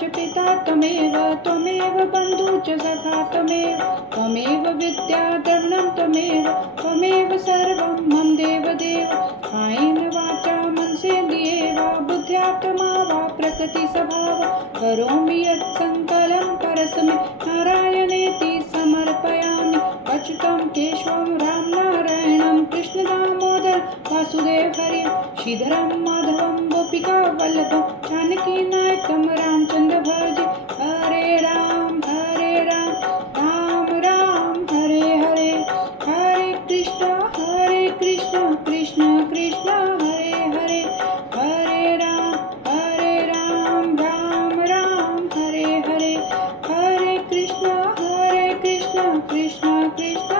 च पिता त्वमेव त्वमेव बन्धु च सखा त्वमेव त्वमेव विद्या द्रविणं त्वमेव त्वमेव सर्वं मम देवदेव कायेन वाचा मनसेन्द्रियैर्वा बुद्ध्यात्मा वा प्रकृतिस्वभाव करोमि यत्सङ्कलं परस्मै नारायणेति समर्पयामि अच्युतं केशवं रामनारायणं कृष्णदामोदर वासुदेव हरि श्रीधरं माधवं गोपिका वल्लभं जानकीनायकं रामचन्द्र भज हरे राम राम राम हरे हरे हरे कृष्ण कृष्ण कृष्ण हरे हरे हरे राम राम हरे हरे हरे कृष्ण कृष्ण कृष्ण